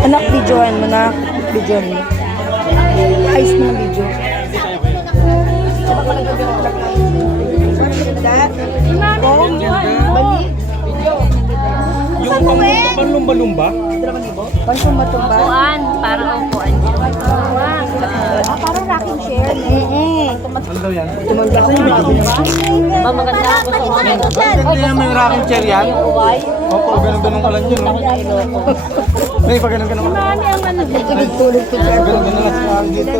Anak, videohan mo na. Videohan mo. Ayos mo na video. Yung panlumba-lumba? Pansumba-tumba? Upuan, parang upuan siya. Parang rocking chair. Ano daw yan? Ba maganda ako sa upuan. Hindi naman yung rocking chair yan? Opo, ganun-ganun ka lang yun. May pa ganun-ganun ka lang. Mami ang ano dito. Tulog ko dyan. Ganun-ganun lang sa dito.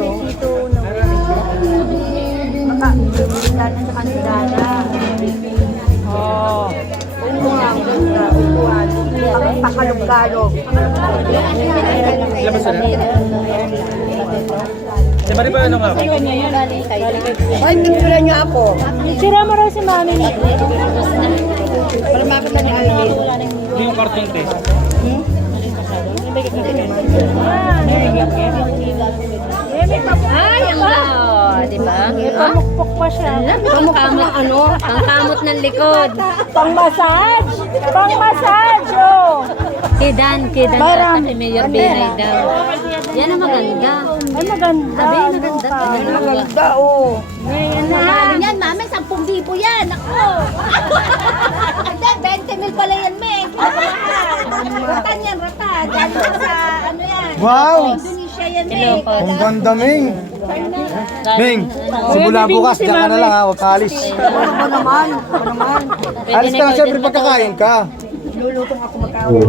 Oh. Upuan, ganda. Upuan. Pakalog-kalog. Labas na. Si Mari ba ano nga? Ay, picture niyo ako. Sira mo raw si Mami. Para makita ni Alvin. Hindi yung cartoon test. Ay, ang di ba? Pamukpok pa siya. Pangkamot, pangkamot ng likod. Pang-massage! Pang-massage! Oh! Kidan Parang, kasi Mayor Binay daw. Yan ang maganda. Ay, maganda. Sabi, maganda. Ay, maganda, oh. Ano yan, mami? 10,000 yan. Ako. Hindi, 20 mil pala yan, me. Ratan yan, ratan. Yan sa, ano yan. Wow! Indonesia yan, me. Ilocos. Ang ganda, Ming! Ming, simula bukas, diyan ka na lang ha, huwag ka alis. Ako naman. Ako naman. Alis ka na siyempre pagkakain ka. Lulutong ako magkawin.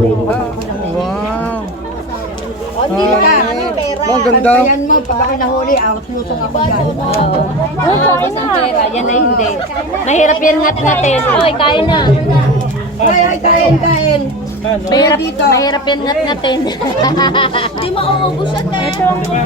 Wow! O, hindi ka. Pera. Ang ganda. Bantayan mo. Pag ako nahuli, lutong ako dyan. Kain na. Yan ay hindi. Mahirap yan ngat-ngatin. Oy, kain na. Ay, kain, kain. Mahirap yan ngat-ngatin. Hindi mauubos yan, eh.